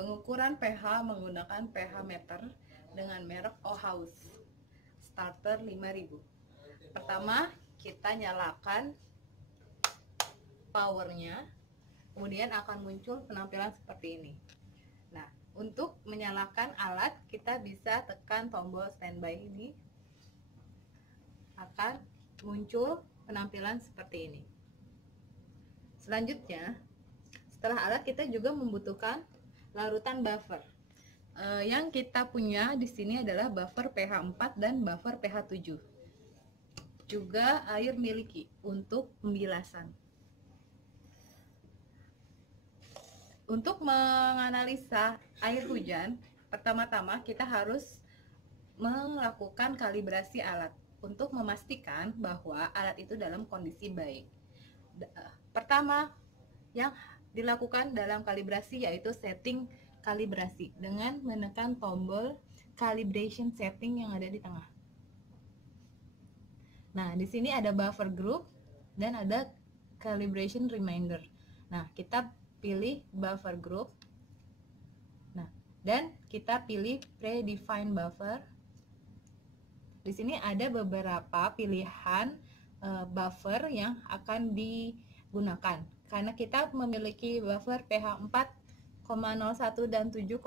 Pengukuran pH menggunakan pH meter dengan merek Ohaus starter 5000. Pertama, kita nyalakan powernya, kemudian akan muncul penampilan seperti ini. Nah, untuk menyalakan alat, kita bisa tekan tombol standby ini, akan muncul penampilan seperti ini. Selanjutnya, setelah alat, kita juga membutuhkan larutan buffer. Yang kita punya di sini adalah buffer pH 4 dan buffer pH 7. Juga air miliki untuk pembilasan. Untuk menganalisa air hujan, pertama-tama kita harus melakukan kalibrasi alat untuk memastikan bahwa alat itu dalam kondisi baik. Pertama yang dilakukan dalam kalibrasi yaitu setting kalibrasi dengan menekan tombol calibration setting yang ada di tengah. Nah, di sini ada buffer group dan ada calibration reminder. Nah, kita pilih buffer group. Nah, dan kita pilih predefined buffer. Di sini ada beberapa pilihan buffer yang akan digunakan. Karena kita memiliki buffer pH 4,01 dan 7,00,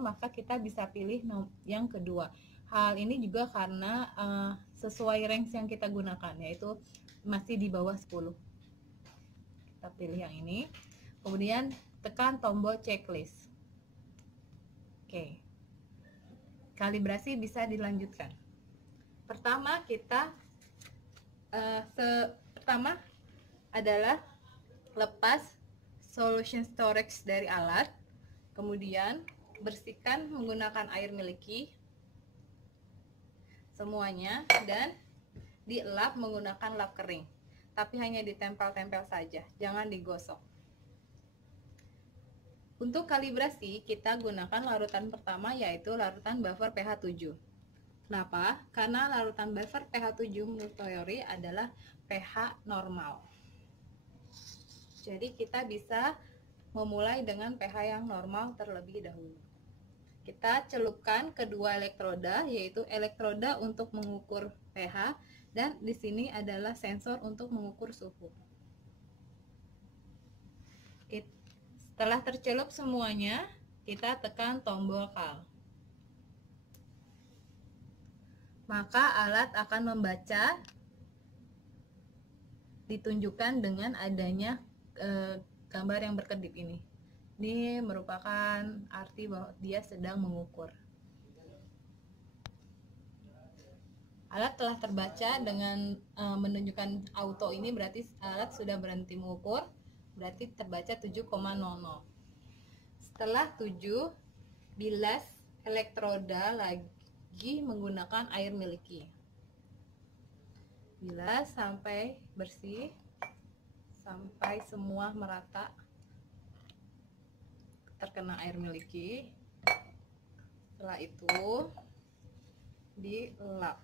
maka kita bisa pilih yang kedua. Hal ini juga karena sesuai range yang kita gunakan, yaitu masih di bawah 10. Kita pilih yang ini, kemudian tekan tombol checklist. Oke, kalibrasi bisa dilanjutkan. Pertama pertama adalah lepas solution storage dari alat, kemudian bersihkan menggunakan air miliki semuanya dan dilap menggunakan lap kering, tapi hanya ditempel-tempel saja, jangan digosok. Untuk kalibrasi kita gunakan larutan pertama, yaitu larutan buffer pH 7. Kenapa? Karena larutan buffer pH 7 menurut teori adalah pH normal. Jadi kita bisa memulai dengan pH yang normal terlebih dahulu. Kita celupkan kedua elektroda, yaitu elektroda untuk mengukur pH dan di sini adalah sensor untuk mengukur suhu. Setelah tercelup semuanya, kita tekan tombol call. Maka alat akan membaca, ditunjukkan dengan adanya gambar yang berkedip ini. Ini merupakan arti bahwa dia sedang mengukur. Alat telah terbaca dengan menunjukkan auto ini, berarti alat sudah berhenti mengukur, berarti terbaca 7,00. Setelah 7, bilas elektroda lagi menggunakan air miliki. Bilas sampai bersih, sampai semua merata terkena air miliki. Setelah itu dilap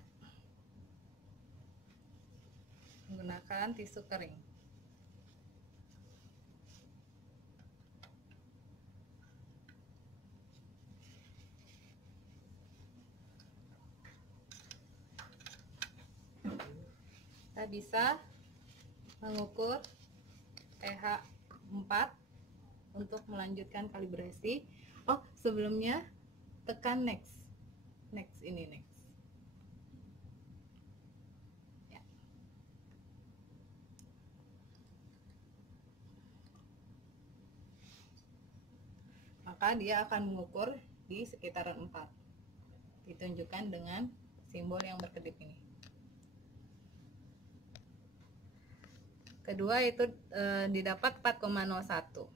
menggunakan tisu kering. Kita bisa mengukur pH 4 untuk melanjutkan kalibrasi. Oh, sebelumnya tekan next ini next. Ya. Maka dia akan mengukur di sekitaran 4. Ditunjukkan dengan simbol yang berkedip ini. Kedua itu didapat 4,01.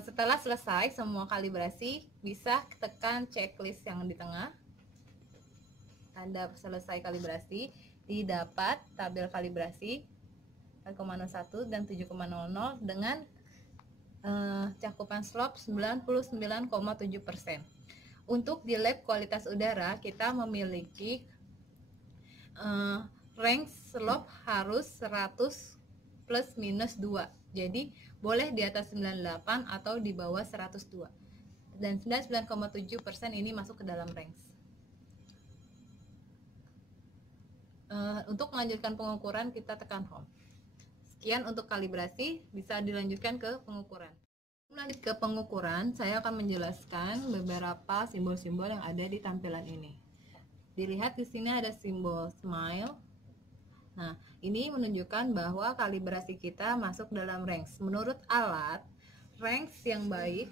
Setelah selesai semua kalibrasi, bisa tekan checklist yang di tengah, tanda selesai kalibrasi, didapat tabel kalibrasi 4,01 dan 7,00 dengan cakupan slope 99,7%. Untuk di lab kualitas udara kita memiliki range slope harus 100 plus minus 2 Jadi boleh di atas 98 atau di bawah 102. Dan 99,7% ini masuk ke dalam range. Untuk melanjutkan pengukuran kita tekan home. Sekian untuk kalibrasi, bisa dilanjutkan ke pengukuran. Lanjut ke pengukuran, saya akan menjelaskan beberapa simbol-simbol yang ada di tampilan ini. Dilihat di sini ada simbol smile. Nah, ini menunjukkan bahwa kalibrasi kita masuk dalam range. Menurut alat, range yang baik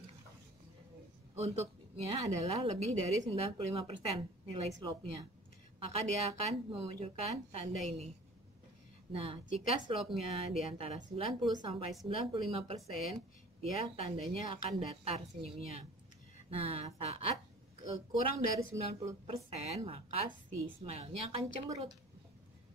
untuknya adalah lebih dari 95% nilai slope-nya. Maka dia akan memunculkan tanda ini. Nah, jika slope-nya di antara 90 sampai 95%, dia tandanya akan datar senyumnya. Nah, saat kurang dari 90%, maka si smile-nya akan cemberut.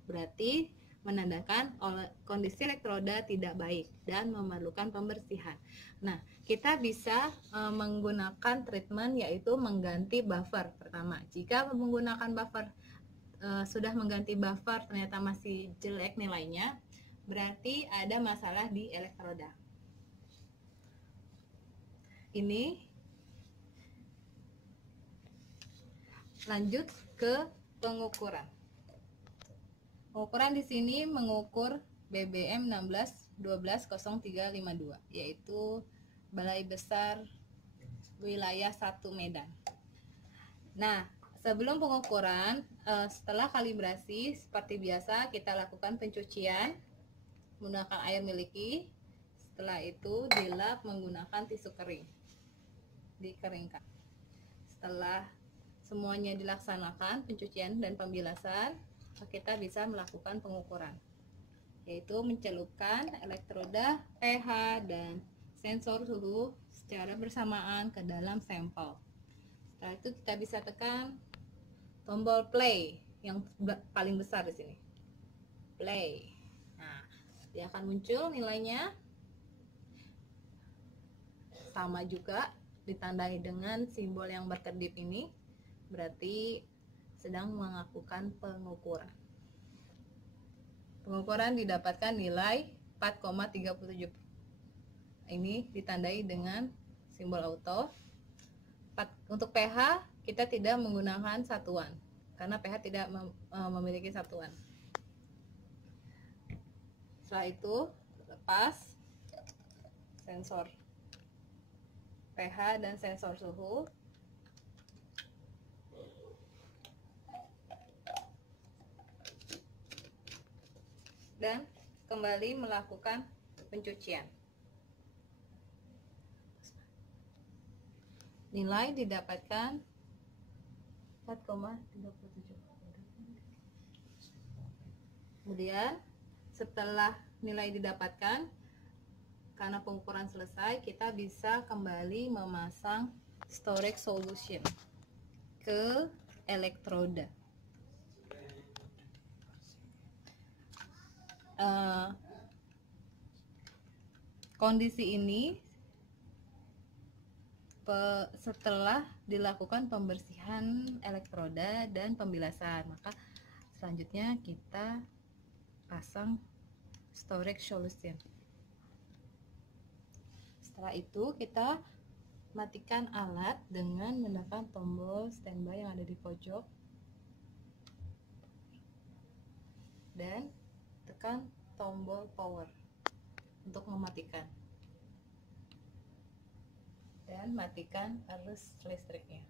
Berarti menandakan kondisi elektroda tidak baik dan memerlukan pembersihan. Nah, kita bisa menggunakan treatment yaitu mengganti buffer pertama. Jika menggunakan buffer sudah mengganti buffer ternyata masih jelek nilainya, berarti ada masalah di elektroda. Ini lanjut ke pengukuran. Pengukuran di sini mengukur BBM 16120352, yaitu Balai Besar Wilayah 1 Medan. Nah, sebelum pengukuran, setelah kalibrasi, seperti biasa kita lakukan pencucian menggunakan air miliki. Setelah itu dilap menggunakan tisu kering, dikeringkan. Setelah semuanya dilaksanakan pencucian dan pembilasan, kita bisa melakukan pengukuran, yaitu mencelupkan elektroda, pH, dan sensor suhu secara bersamaan ke dalam sampel. Setelah itu kita bisa tekan tombol play yang paling besar di sini, play. Nah, dia akan muncul nilainya, sama juga ditandai dengan simbol yang berkedip ini, berarti sedang melakukan pengukuran. Pengukuran didapatkan nilai 4,37. Ini ditandai dengan simbol auto. Untuk pH kita tidak menggunakan satuan karena pH tidak memiliki satuan. Setelah itu lepas sensor pH dan sensor suhu. Dan kembali melakukan pencucian. Nilai didapatkan 4,37. Kemudian setelah nilai didapatkan, karena pengukuran selesai, kita bisa kembali memasang storage solution ke elektroda. Kondisi ini setelah dilakukan pembersihan elektroda dan pembilasan, maka selanjutnya kita pasang storage solution. Setelah itu kita matikan alat dengan menekan tombol standby yang ada di pojok dan tekan tombol power untuk mematikan dan matikan arus listriknya.